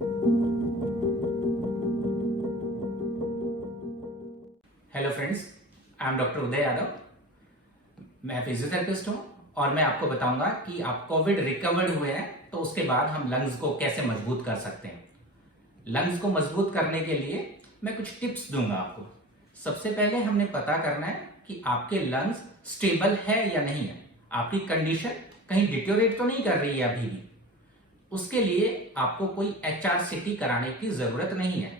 Hello friends, I am doctor Uday Yadav. मैं physiotherapist हूँ और मैं आपको बताऊंगा कि आप कोविड रिकवर्ड हुए हैं तो उसके बाद हम लंग्स को कैसे मजबूत कर सकते हैं। लंग्स को मजबूत करने के लिए मैं कुछ टिप्स दूंगा आपको। सबसे पहले हमने पता करना है कि आपके लंग्स स्टेबल है या नहीं है, आपकी कंडीशन कहीं डिटोरेट तो नहीं कर रही है अभी भी। उसके लिए आपको कोई HRCT कराने की जरूरत नहीं है।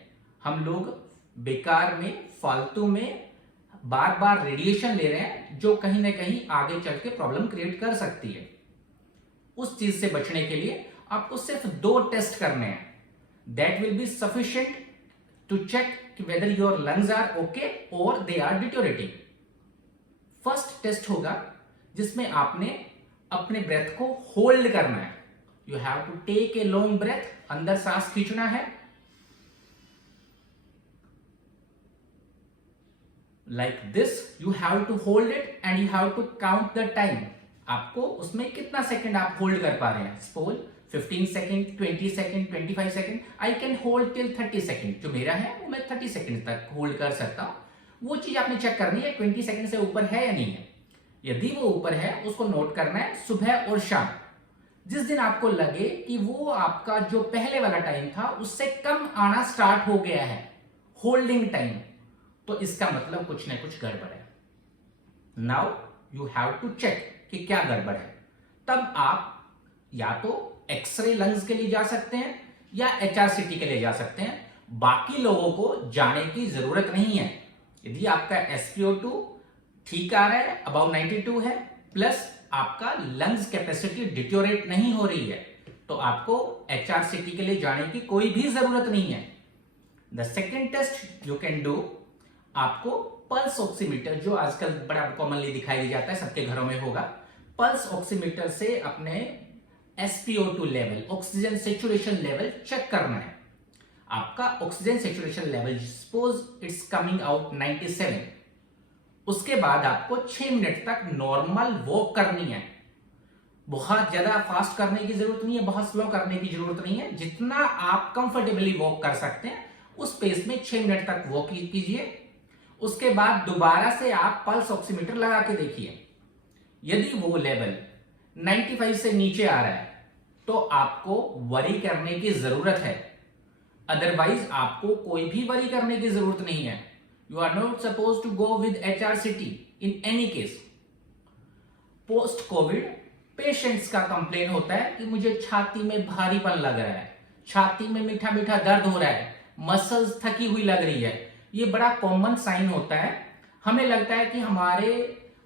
हम लोग बेकार में, फालतू में बार बार रेडिएशन ले रहे हैं जो कहीं ना कहीं आगे चल के प्रॉब्लम क्रिएट कर सकती है। उस चीज से बचने के लिए आपको सिर्फ 2 टेस्ट करने हैं। That will be sufficient to check whether your lungs are okay और they are deteriorating. First test होगा जिसमें आपने अपने ब्रेथ को होल्ड करना है। You have to take a long breath, अंदर सांस खींचना है like this. You have to hold it and you have to count the time. आपको उसमें कितना सेकंड आप होल्ड कर पा रहे हैं। Suppose 15 second, 20 second, 25 second. I can hold till 30 second. जो मेरा है वो मैं 30 सेकंड तक होल्ड कर सकता हूं। वो चीज आपने चेक करनी है 20 सेकंड से ऊपर है या नहीं है। यदि वो ऊपर है उसको नोट करना है सुबह और शाम। जिस दिन आपको लगे कि वो आपका जो पहले वाला टाइम था उससे कम आना स्टार्ट हो गया है होल्डिंग टाइम, तो इसका मतलब कुछ ना कुछ गड़बड़ है। Now you have to check कि क्या गड़बड़ है। तब आप या तो एक्सरे लंग्स के लिए जा सकते हैं या HRCT के लिए जा सकते हैं। बाकी लोगों को जाने की जरूरत नहीं है। यदि आपका SpO2 ठीक आ रहा है, अबाउट 92 है, प्लस आपका लंग्स कैपेसिटी डिटोरेट नहीं हो रही है, तो आपको HRCT के लिए जाने की कोई भी जरूरत नहीं है। The second test you can do, आपको पल्स ऑक्सीमीटर, जो आजकल बड़ा कॉमनली दिखाई जाता है, सबके घरों में होगा। पल्स ऑक्सीमीटर से अपने SpO2 level, oxygen saturation level check करना है। आपका oxygen saturation level suppose it's coming out 97। उसके बाद आपको 6 मिनट तक नॉर्मल वॉक करनी है। बहुत ज्यादा फास्ट करने की जरूरत नहीं है, बहुत स्लो करने की जरूरत नहीं है। जितना आप कंफर्टेबली वॉक कर सकते हैं उस पेस में 6 मिनट तक वॉक कीजिए। उसके बाद दोबारा से आप पल्स ऑक्सीमीटर लगा के देखिए। यदि वो लेवल 95 से नीचे आ रहा है तो आपको वरी करने की जरूरत है। अदरवाइज आपको कोई भी वरी करने की जरूरत नहीं है। You are not suppose to go with HRCT in any case. Post covid patients का कंप्लेन होता है कि मुझे छाती में भारीपन लग रहा है, छाती में मीठा मीठा दर्द हो रहा है, मसल्स थकी हुई लग रही है। ये बड़ा कॉमन साइन होता है। हमें लगता है कि हमारे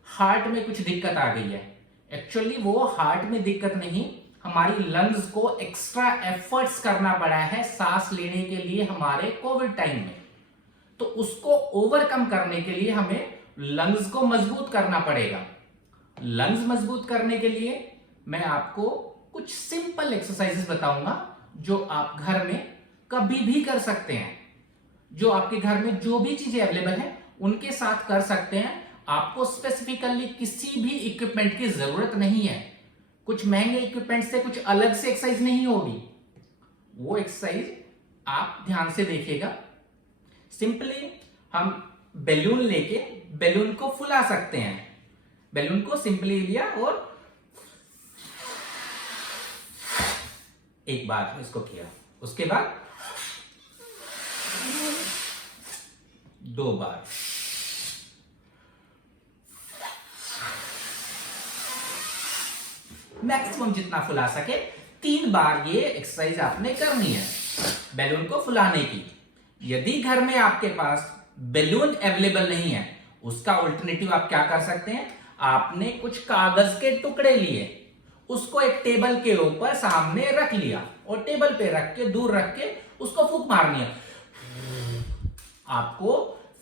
हार्ट में कुछ दिक्कत आ गई है। एक्चुअली वो हार्ट में दिक्कत नहीं, हमारी लंग्स को एक्स्ट्रा एफर्ट्स करना पड़ा है सांस लेने के लिए हमारे कोविड टाइम में। तो उसको ओवरकम करने के लिए हमें लंग्स को मजबूत करना पड़ेगा। लंग्स मजबूत करने के लिए मैं आपको कुछ सिंपल एक्सरसाइजेस बताऊंगा जो आप घर में कभी भी कर सकते हैं। जो आपके घर में जो भी चीजें अवेलेबल है उनके साथ कर सकते हैं। आपको स्पेसिफिकली किसी भी इक्विपमेंट की जरूरत नहीं है। कुछ महंगे इक्विपमेंट से कुछ अलग से एक्सरसाइज नहीं होगी। वो एक्सरसाइज आप ध्यान से देखिएगा। सिंपली हम बैलून लेके बैलून को फुला सकते हैं। बैलून को सिंपली लिया और एक बार इसको किया, उसके बाद 2 बार, मैक्सिमम जितना फुला सके 3 बार ये एक्सरसाइज आपने करनी है बैलून को फुलाने की। यदि घर में आपके पास बैलून अवेलेबल नहीं है, उसका अल्टरनेटिव आप क्या कर सकते हैं, आपने कुछ कागज के टुकड़े लिए, उसको एक टेबल के ऊपर सामने रख लिया और टेबल पे रख के दूर रख के उसको फूंक मारनी है। आपको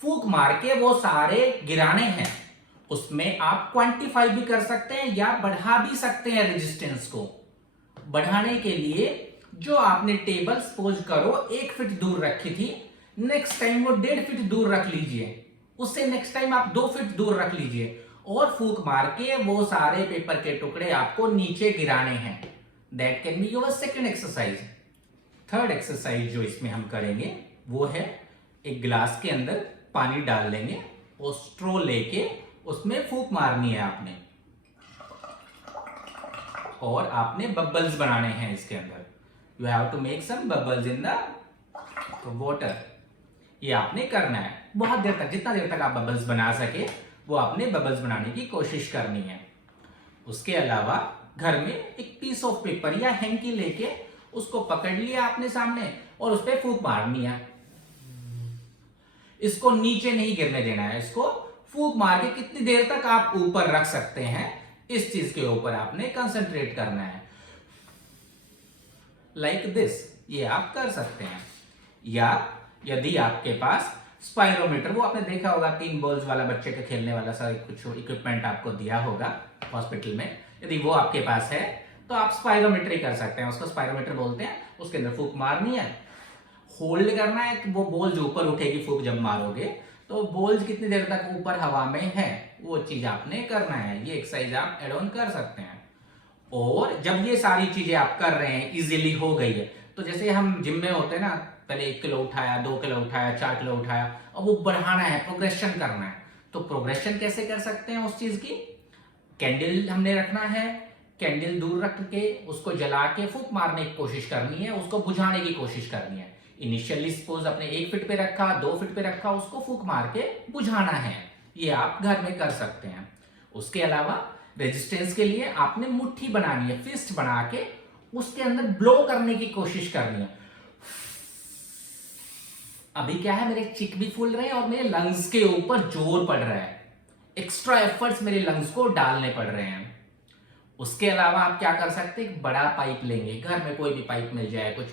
फूंक मार के वो सारे गिराने हैं। उसमें आप क्वांटिफाई भी कर सकते हैं या बढ़ा भी सकते हैं। रेजिस्टेंस को बढ़ाने के लिए जो आपने टेबल सपोज करो 1 फीट दूर रखी थी, नेक्स्ट टाइम वो 1.5 फीट दूर रख लीजिए, उससे नेक्स्ट टाइम आप 2 फीट दूर रख लीजिए और फूंक मार के वो सारे पेपर के टुकड़े आपको नीचे गिराने हैं। That can be your second exercise. Third exercise जो इसमें हम करेंगे वो है एक गिलास के अंदर पानी डाल लेंगे और स्ट्रो लेके उसमें फूंक मारनी है आपने, और आपने बबल्स बनाने हैं इसके अंदर। You have to make some bubbles in the water. ये आपने करना है बहुत देर तक, जितना देर तक आप बबल्स बना सके वो आपने बबल्स बनाने की कोशिश करनी है। उसके अलावा घर में एक पीस ऑफ पेपर या हैंकी लेके उसको पकड़ लिया आपने सामने और उस पर फूंक मारनी है। इसको नीचे नहीं गिरने देना है, इसको फूंक मार के कितनी देर तक आप ऊपर रख सकते हैं इस चीज के ऊपर आपने कंसंट्रेट करना है। लाइक दिस, ये आप कर सकते हैं। या यदि आपके पास स्पाइरोमीटर, वो आपने देखा होगा 3 बॉल्स वाला बच्चे का खेलने वाला सा कुछ इक्विपमेंट आपको दिया होगा हॉस्पिटल में, यदि वो आपके पास है तो आप स्पाइरोमीटर ही कर सकते हैं। उसको स्पाइरोमीटर बोलते हैं। उसके अंदर फूंक मारनी है, होल्ड करना है कि वो बॉल जो ऊपर उठेगी फूंक जब मारोगे तो बॉल कितनी देर तक ऊपर हवा में है वो चीज आपने करना है। ये एक्सरसाइज आप एड ऑन कर सकते हैं। और जब ये सारी चीजें आप कर रहे हैं, इजीली हो गई है, तो जैसे हम जिम में होते हैं ना, पहले 1 किलो उठाया, 2 किलो उठाया, 4 किलो उठाया, अब वो बढ़ाना है, प्रोग्रेशन करना है। तो प्रोग्रेशन कैसे कर सकते हैं उस चीज की? कैंडल हमने रखना है, कैंडल दूर रख के उसको जला के फूंक मारने की कोशिश करनी है, उसको बुझाने की कोशिश करनी है। इनिशियली सपोज अपने 1 फीट पे रखा, 2 फीट पे रखा, उसको फूंक मार के बुझाना है। ये आप घर में कर सकते हैं। उसके अलावा रेजिस्टेंस के लिए आपने मुट्ठी बनानी है, फिस्ट बना के उसके अंदर ब्लो करने की कोशिश करनी है। अभी क्या है, मेरे चिक भी फूल रहे हैं और मेरे लंग्स के ऊपर जोर पड़ रहा है, एक्स्ट्रा एफर्ट्स मेरे लंग्स को डालने पड़ रहे हैं। उसके अलावा आप क्या कर सकते हैं, बड़ा पाइप लेंगे, घर में कोई भी पाइप मिल जाए, कुछ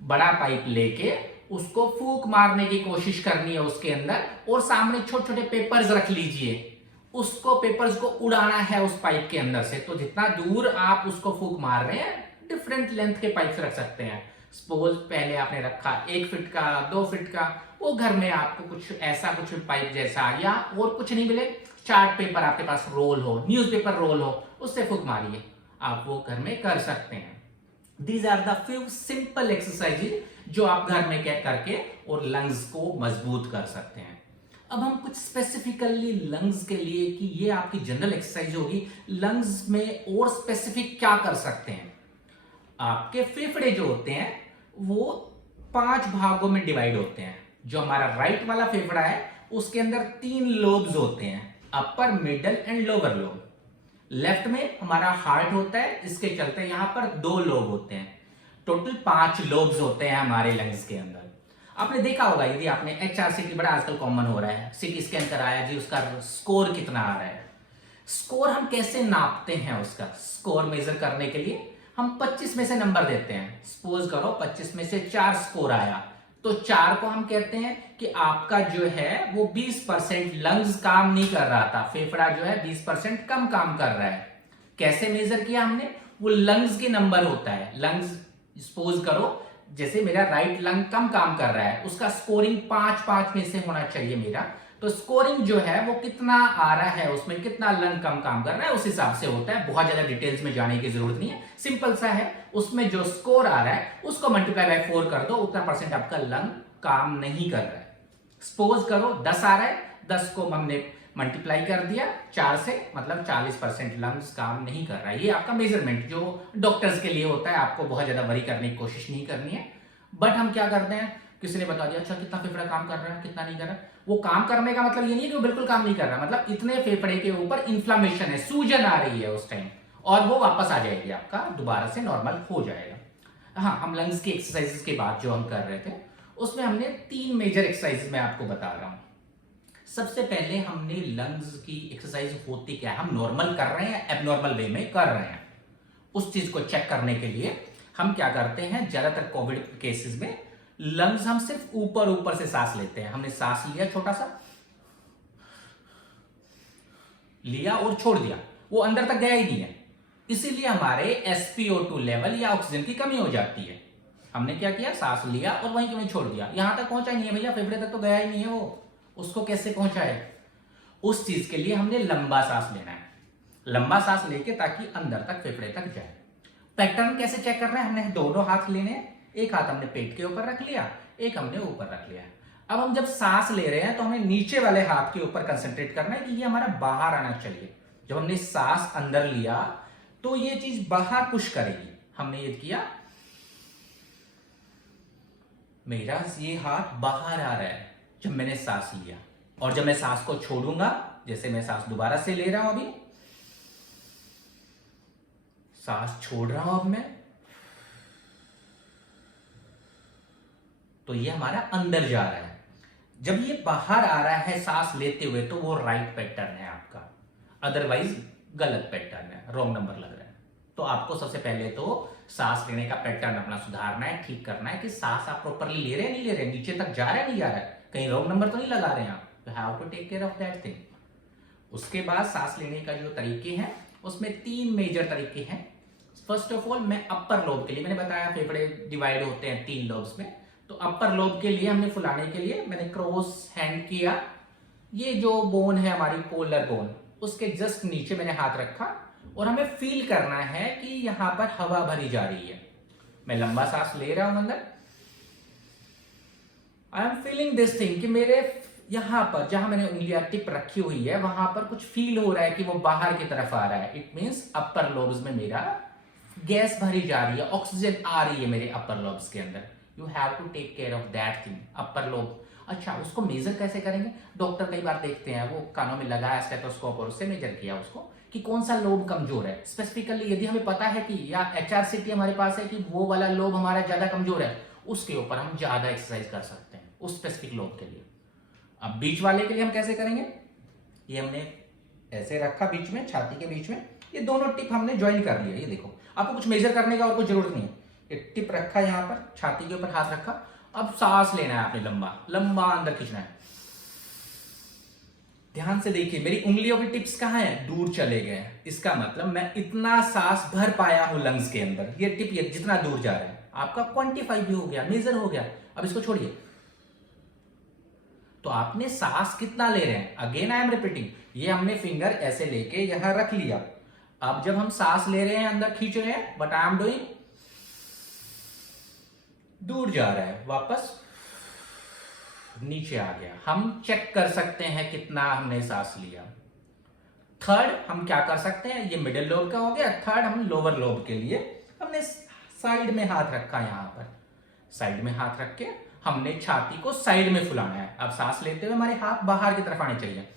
बड़ा पाइप लेके उसको फूंक मारने की कोशिश करनी है उसके अंदर, और सामने छोटे छोटे पेपर्स रख लीजिए, उसको पेपर्स को उड़ाना है उस पाइप के अंदर से। तो जितना दूर आप उसको फूंक मार रहे हैं, डिफरेंट लेंथ के पाइप रख सकते हैं। सपोज पहले आपने रखा 1 फीट का, 2 फीट का, वो घर में आपको कुछ ऐसा कुछ पाइप जैसा या और कुछ नहीं मिले, चार्ट पेपर आपके पास रोल हो, न्यूज़पेपर रोल हो, उससे फूंक मारिए। आप वो घर में कर सकते हैं। These are the few simple exercises जो आप घर में करके और लंग्स को मजबूत कर सकते हैं। अब हम कुछ स्पेसिफिकली लंग्स के लिए, कि ये आपकी जनरल एक्सरसाइज होगी, लंग्स में और स्पेसिफिक क्या कर सकते हैं। आपके फेफड़े जो होते हैं वो 5 भागों में डिवाइड होते हैं। जो हमारा राइट वाला फेफड़ा है उसके अंदर 3 लोब्स होते हैं, upper, middle and lower lobe. Left में हमारा हार्ट होता है, इसके चलते यहां पर 2 लोब होते हैं। टोटल 5 लोब्स होते हैं हमारे लंग्स के अंदर। आपने देखा होगा, यदि आपने HRCT बड़ा आजकल कॉमन हो रहा है, सीटी स्कैन कराया जी, उसका स्कोर कितना आ रहा है। स्कोर हम कैसे नापते हैं? उसका स्कोर मेजर करने के लिए हम 25 में से नंबर देते हैं। सपोज करो 25 में से 4 स्कोर आया, तो 4 को हम कहते हैं कि आपका जो है वो 20% लंग्स काम नहीं कर रहा था, फेफड़ा जो है 20% कम काम कर रहा है। कैसे मेजर किया हमने? वो लंग्स के नंबर होता है। लंग्स सपोज करो जैसे मेरा राइट लंग कम काम कर रहा है, उसका स्कोरिंग 5 में से होना चाहिए मेरा। तो स्कोरिंग जो है वो कितना आ रहा है, उसमें कितना लंग कम काम कर रहा है, उस हिसाब से होता है। बहुत ज्यादा डिटेल्स में जाने की जरूरत नहीं है, सिंपल सा है। उसमें जो स्कोर आ रहा है उसको मल्टीप्लाई बाय 4 कर दो, उतना परसेंट आपका लंग काम नहीं कर रहा है। सपोज करो 10 आ रहा है, 10 को हमने मल्टीप्लाई कर दिया 4 से, मतलब 40% लंग्स काम नहीं कर रहा है। ये आपका मेजरमेंट जो डॉक्टर्स के लिए होता है, आपको बहुत ज्यादा वरी करने की कोशिश नहीं करनी है। बट हम क्या करते हैं, किसी ने बता दिया अच्छा कितना फेफड़ा काम कर रहा है, कितना नहीं कर रहा है। वो काम करने का मतलब ये नहीं है कि वो बिल्कुल काम नहीं कर रहा, मतलब इतने फेफड़े के ऊपर इन्फ्लामेशन है, सूजन आ रही है उस टाइम, और वो वापस आ जाएगी, आपका दोबारा से नॉर्मल हो जाएगा। हाँ, हम लंग्स की एक्सरसाइजेस की बात जो हम कर रहे थे उसमें हमने 3 मेजर एक्सरसाइजेस मैं आपको बता रहा हूं। सबसे पहले हमने लंग्स की एक्सरसाइज होती क्या है, हम नॉर्मल कर रहे हैं या एबनॉर्मल वे में कर रहे हैं, उस चीज को चेक करने के लिए हम क्या करते हैं, ज्यादातर कोविड केसेस में लंग्स हम सिर्फ ऊपर ऊपर से सांस लेते हैं। हमने सांस लिया, छोटा सा लिया और छोड़ दिया, वो अंदर तक गया ही नहीं है, इसीलिए हमारे SpO2 लेवल या ऑक्सीजन की कमी हो जाती है। हमने क्या किया, सांस लिया और वहीं के वहीं छोड़ दिया, यहां तक पहुंचा ही नहीं है भैया, फेफड़े तक तो गया ही नहीं है वो, उसको कैसे पहुंचाए? उस चीज के लिए हमने लंबा सांस लेना है, लंबा सांस लेके ताकि अंदर तक फेफड़े तक जाए। पैटर्न कैसे चेक कर रहे हैं, हमने दोनों हाथ लेने, एक हाथ हमने पेट के ऊपर रख लिया, एक हमने ऊपर रख लिया। अब हम जब सांस ले रहे हैं तो हमें नीचे वाले हाथ के ऊपर कंसंट्रेट करना है कि ये हमारा बाहर आना चाहिए। जब हमने सांस अंदर लिया तो ये चीज बाहर पुश करेगी। हमने ये किया, मेरा ये हाथ बाहर आ रहा है जब मैंने सांस लिया, और जब मैं सांस को छोड़ूंगा, जैसे मैं सांस दोबारा से ले रहा हूं, अभी सांस छोड़ रहा हूं अब मैं, तो ये हमारा अंदर जा रहा है। जब ये बाहर आ रहा है सांस लेते हुए तो वो राइट पैटर्न है आपका, अदरवाइज गलत पैटर्न है, रॉन्ग नंबर लग रहा है। तो आपको सबसे पहले तो सांस लेने का पैटर्न अपना सुधारना है, ठीक करना है कि सांस आप प्रॉपरली ले रहे हैं, नहीं ले रहे, नीचे तक जा रहा है, नहीं जा रहा है, कहीं रॉन्ग नंबर तो नहीं लगा रहे हैं आप। You have to take care of that thing. उसके बाद सांस लेने का जो तरीके हैं उसमें 3 मेजर तरीके हैं। फर्स्ट ऑफ ऑल, मैं अपर लोब के लिए, मैंने बताया फेफड़े डिवाइड होते हैं 3 लोब्स में, तो अपर लोब के लिए हमने फुलाने के लिए मैंने क्रॉस हैंड किया। ये जो बोन है हमारी कोलर बोन, उसके जस्ट नीचे मैंने हाथ रखा और हमें फील करना है कि यहां पर हवा भरी जा रही है। मैं लंबा सांस ले रहा हूं अंदर, I am feeling this thing कि मेरे यहां पर जहां मैंने उंगलियां टिप रखी हुई है वहां पर कुछ फील हो रहा है कि वो बाहर की तरफ आ रहा है। इट मींस अपर लोब्स में मेरा गैस भरी जा रही है, ऑक्सीजन आ रही है मेरे अपर लोब्स के अंदर। You have to take care of that thing, upper lobe. अच्छा, उसको मेजर कैसे करेंगे? डॉक्टर कई बार देखते हैं, वो कानों में लगाया स्टेथोस्कोप और उससे मेजर किया उसको कि कौन सा लोब कमजोर है। स्पेसिफिकली यदि हमें पता है कि या HRCT हमारे पास है कि वो वाला लोब हमारा ज्यादा कमजोर है, उसके ऊपर हम ज्यादा एक्सरसाइज कर सकते हैं उस स्पेसिफिक लोब के लिए। अब बीच वाले के लिए हम कैसे करेंगे? ये हमने ऐसे रखा बीच में, छाती के बीच में, ये दोनों टिप हमने ज्वाइन कर लिया। ये देखो, आपको कुछ मेजर करने का और कुछ जरूरत नहीं है। ये टिप रखा यहाँ पर, छाती के ऊपर हाथ रखा। अब सांस लेना है आपने, लंबा लंबा अंदर खींचना है। ध्यान से देखिए, मेरी उंगलियों की टिप्स कहां है? दूर चले गए। इसका मतलब मैं इतना सांस भर पाया हूं लंग्स के अंदर। ये टिप ये जितना दूर जा रहा है आपका क्वांटिफाई भी हो गया, मेजर हो गया। अब इसको छोड़िए, तो आपने सांस कितना ले रहे हैं? अगेन आई एम रिपीटिंग, ये हमने फिंगर ऐसे लेके यहां रख लिया। अब जब हम सांस ले रहे हैं, अंदर खींच रहे हैं, बट आई एम डूइंग, दूर जा रहा है, वापस नीचे आ गया। हम चेक कर सकते हैं कितना हमने सांस लिया। थर्ड हम क्या कर सकते हैं? ये मिडिल लोब का हो गया। थर्ड हम लोअर लोब के लिए हमने साइड में हाथ रखा, यहां पर साइड में हाथ रख के हमने छाती को साइड में फुलाना है। अब सांस लेते हुए हमारे हाथ बाहर की तरफ आने चाहिए।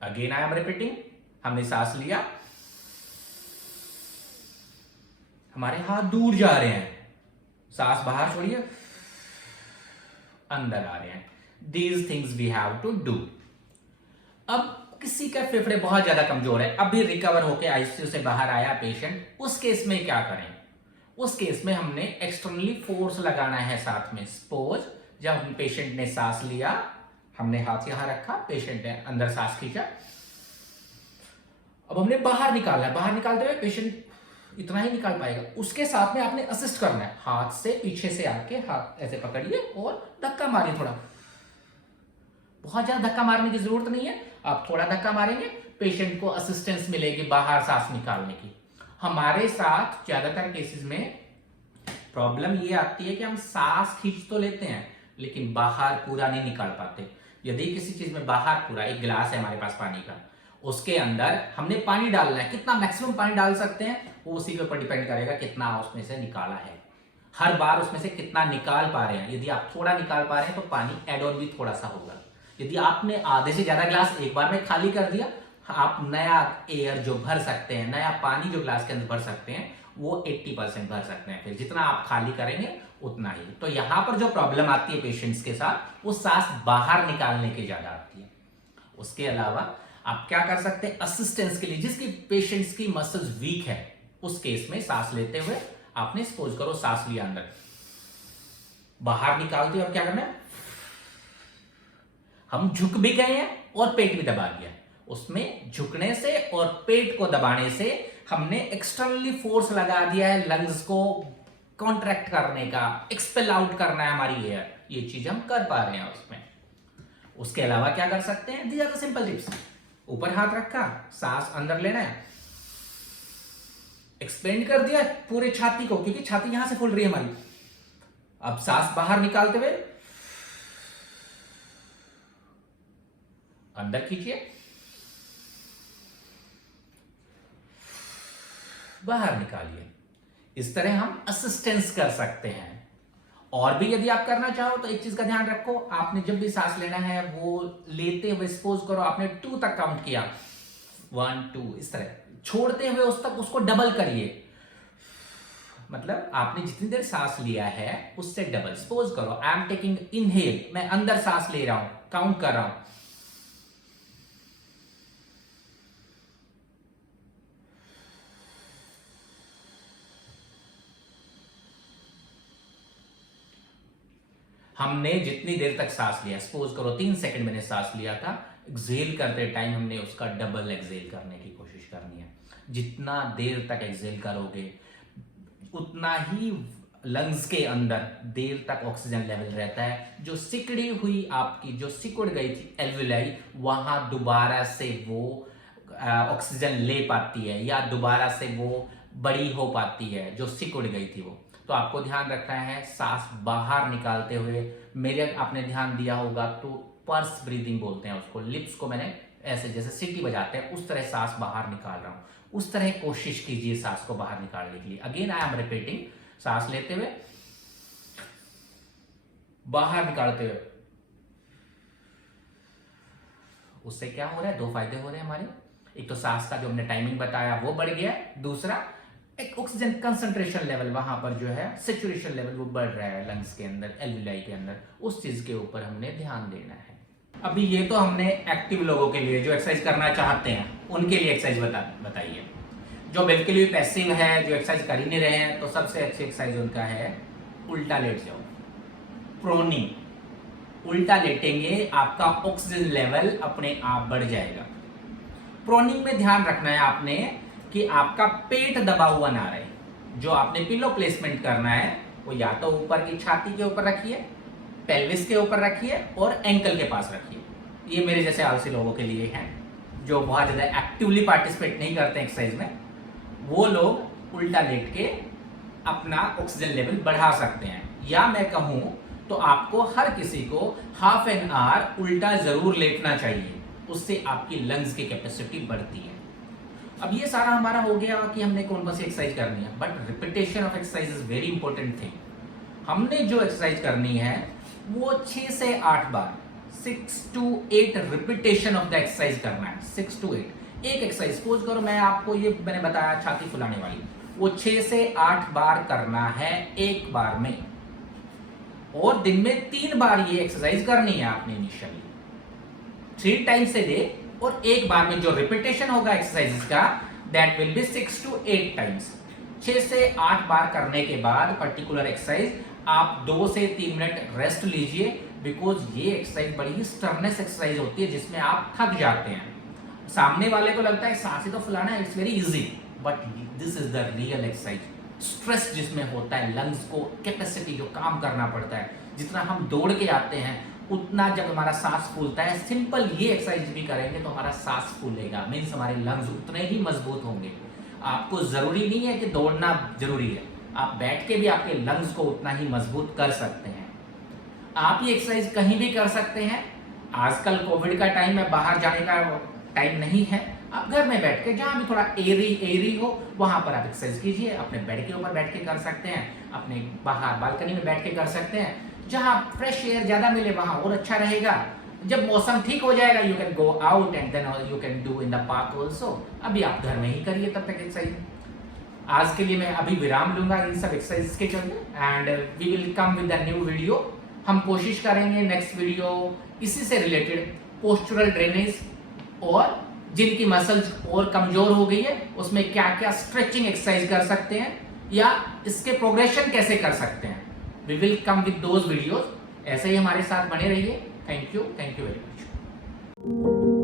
अगेन आई एम रिपीटिंग, हमने सांस लिया, हमारे हाथ दूर जा रहे हैं, सांस बाहर छोड़िए, अंदर आ रहे हैं। These things we have to do. अब किसी का फेफड़े बहुत ज्यादा कमजोर है, अभी रिकवर होकर आईसीयू से बाहर आया पेशेंट, उस केस में क्या करें? उस केस में हमने एक्सटर्नली फोर्स लगाना है साथ में। सपोज जब पेशेंट ने सांस लिया, हमने हाथ यहां रखा, पेशेंट ने अंदर सांस खींचा, अब हमने बाहर निकालना है। बाहर निकालते हुए पेशेंट इतना ही निकाल पाएगा, उसके साथ में आपने असिस्ट करना है। हाथ से पीछे से आके हाथ ऐसे पकड़िए और धक्का मारिए थोड़ा। बहुत ज्यादा धक्का मारने की जरूरत नहीं है, आप थोड़ा धक्का मारेंगे, पेशेंट को असिस्टेंस मिलेगी बाहर सांस निकालने की। हमारे साथ ज्यादातर केसेस में प्रॉब्लम ये आती है कि हम सांस खींच तो लेते हैं लेकिन बाहर पूरा नहीं निकाल पाते। यदि किसी चीज में बाहर पूरा, एक गिलास है हमारे पास पानी का, उसके अंदर हमने पानी डालना है, कितना मैक्सिमम पानी डाल सकते हैं वो उसी के ऊपर डिपेंड करेगा कितना उसमें से निकाला है। हर बार उसमें से कितना निकाल पा रहे हैं। यदि आप थोड़ा निकाल पा रहे हैं तो पानी एड ऑन भी थोड़ा सा होगा। यदि आपने आधे से ज्यादा ग्लास एक बार में खाली कर दिया, आप नया एयर जो भर सकते हैं, नया पानी जो ग्लास के अंदर भर सकते हैं, वो 80% भर सकते हैं। फिर जितना आप खाली करेंगे उतना ही। तो यहां पर जो प्रॉब्लम आती है पेशेंट्स के साथ, वो सांस बाहर निकालने की ज्यादा आती है। उसके अलावा आप क्या कर सकते हैं असिस्टेंस के लिए? जिसकी पेशेंट्स की मसल्स वीक है, उस केस में सांस लेते हुए आपने सपोज करो सांस लिया, अंदर बाहर निकालते और क्या करना है, हम झुक भी गए हैं और पेट भी दबा दिया। उसमें झुकने से और पेट को दबाने से हमने एक्सटर्नली फोर्स लगा दिया है लंग्स को कॉन्ट्रैक्ट करने का, एक्सपेल आउट करना है हमारी एयर। ये चीज हम कर पा रहे हैं उसमें। उसके अलावा क्या कर सकते हैं? These are the simple tips. ऊपर हाथ रखा, सांस अंदर लेना है, एक्सपेंड कर दिया पूरे छाती को, क्योंकि छाती यहां से फूल रही है हमारी। अब सांस बाहर निकालते हुए अंदर खींचिए, बाहर निकालिए। इस तरह हम असिस्टेंस कर सकते हैं। और भी यदि आप करना चाहो तो एक चीज का ध्यान रखो, आपने जब भी सांस लेना है वो लेते हुए सपोज करो आपने 2 तक काउंट किया, 1 2 इस तरह, छोड़ते हुए उस तक उसको डबल करिए। मतलब आपने जितनी देर सांस लिया है उससे डबल। सपोज करो आई एम टेकिंग इनहेल, मैं अंदर सांस ले रहा हूं, काउंट कर रहा हूं, हमने जितनी देर तक सांस लिया, सपोज करो 3 सेकंड मैंने सांस लिया था, एक्सहेल करते टाइम हमने उसका डबल एक्सहेल करने की कोशिश करनी है। जितना देर तक एक्सहेल करोगे उतना ही लंग्स के अंदर देर तक ऑक्सीजन लेवल रहता है। जो सिकड़ी हुई आपकी, जो सिकुड़ गई थी एल्विलाई, वहां दोबारा से वो ऑक्सीजन ले पाती है या दोबारा से वो बड़ी हो पाती है जो सिकुड़ गई थी वो। तो आपको ध्यान रखना है, सांस बाहर निकालते हुए, मेरे आपने ध्यान दिया होगा तो पर्स ब्रीदिंग बोलते हैं उसको, लिप्स को मैंने ऐसे जैसे सीटी बजाते हैं उस तरह सांस बाहर निकाल रहा हूं, उस तरह कोशिश कीजिए सांस को बाहर निकालने के लिए। अगेन आई एम रिपीटिंग, सांस लेते हुए, बाहर निकालते हुए। उससे क्या हो रहा है, 2 फायदे हो रहे हैं हमारे। एक तो सांस का जो हमने टाइमिंग बताया वो बढ़ गया, दूसरा एक ऑक्सीजन कंसंट्रेशन लेवल वहां पर जो है सैचुरेशन लेवल वो बढ़ रहा है लंग्स के अंदर, एल्विलाई के अंदर, उस चीज के ऊपर हमने ध्यान देना है। अभी ये तो हमने एक्टिव लोगों के लिए जो एक्सरसाइज करना चाहते हैं उनके लिए एक्सरसाइज बताइए। जो बिल्कुल भी पैसिव है, जो एक्सरसाइज कर ही नहीं रहे हैं, तो सबसे अच्छी एक्सरसाइज उनका है उल्टा लेट जाओ, प्रोनिंग। उल्टा लेटेंगे आपका ऑक्सीजन लेवल अपने आप बढ़ जाएगा। प्रोनिंग में ध्यान रखना है आपने कि आपका पेट दबा हुआ ना रहे। जो आपने पिलो प्लेसमेंट करना है वो या तो ऊपर की छाती के ऊपर रखिए, पेल्विस के ऊपर रखिए और एंकल के पास रखिए। ये मेरे जैसे आलसी लोगों के लिए है जो बहुत ज्यादा एक्टिवली पार्टिसिपेट नहीं करते एक्सरसाइज में। वो लोग उल्टा लेट के अपना ऑक्सीजन लेवल बढ़ा सकते हैं। या मैं कहूं तो आपको हर किसी को हाफ एन आवर उल्टा जरूर लेटना चाहिए, उससे आपकी लंग्स की कैपेसिटी बढ़ती है। अब ये सारा हमारा हो गया कि हमने कौन कौन सी एक्सरसाइज करनी है, but repetition of exercise is very important thing. हमने जो एक्सरसाइज करनी है वो 6 से 8 बार, 6 to 8 repetition of the exercise करना है। 6 to 8 एक एक्सरसाइज, सपोज करो मैं आपको ये मैंने बताया छाती फुलाने वाली, वो 6 से 8 बार करना है एक बार में, और दिन में 3 बार ये एक्सरसाइज करनी है आपने इनिशियली, 3 टाइम्स ए डे। और एक बार में जो रिपीटेशन होगा एक्सरसाइजेस का that will B 6 to 8 times. 6 से 8 बार करने के बाद पर्टिकुलर एक्सरसाइज आप 2 से 3 मिनट रेस्ट लीजिए, बिकॉज ये एक्सरसाइज बड़ी ही स्टर्नेस एक्सरसाइज होती है जिसमें आप थक जाते हैं। सामने वाले को लगता है सांसें तो फुलाना है, it's very easy, but this is the real exercise. Stress जिसमें होता है, लंग्स को कैपेसिटी जो काम करना पड़ता है, जितना हम दौड़ के आते हैं उतना जब हमारा सांस फूलता है, सिंपल ये एक्सरसाइज भी करेंगे तो हमारा सांस फूलेगा, मीन्स हमारे लंग्स उतने ही मजबूत होंगे। आपको जरूरी नहीं है कि दौड़ना जरूरी है, आप बैठ के भी आपके लंग्स को उतना ही मजबूत कर सकते हैं। आप ये एक्सरसाइज कहीं भी कर सकते हैं। आजकल कोविड का टाइम है, बाहर जाने का टाइम नहीं है, आप घर में बैठ के जहां भी थोड़ा एरी हो वहां पर आप एक्सरसाइज कीजिए। अपने बेड के ऊपर बैठ के कर सकते हैं, अपने बाहर बालकनी में बैठ के कर सकते हैं, जहां फ्रेश एयर ज्यादा मिले वहां और अच्छा रहेगा। जब मौसम ठीक हो जाएगा you can go out and then you can do in the park also. अभी आप घर में ही करिए तब तक एक्सरसाइज। आज के लिए मैं अभी विराम लूंगा इन सब एक्सरसाइज के चलते and we will come with the new video. हम कोशिश करेंगे नेक्स्ट वीडियो इसी से रिलेटेड पोस्चुरल ड्रेनेज और जिनकी मसल्स और कमजोर हो गई है उसमें क्या क्या स्ट्रेचिंग एक्सरसाइज कर सकते हैं या इसके प्रोग्रेशन कैसे कर सकते हैं। We will come with those videos. ऐसे ही हमारे साथ बने रहिए। Thank you very much.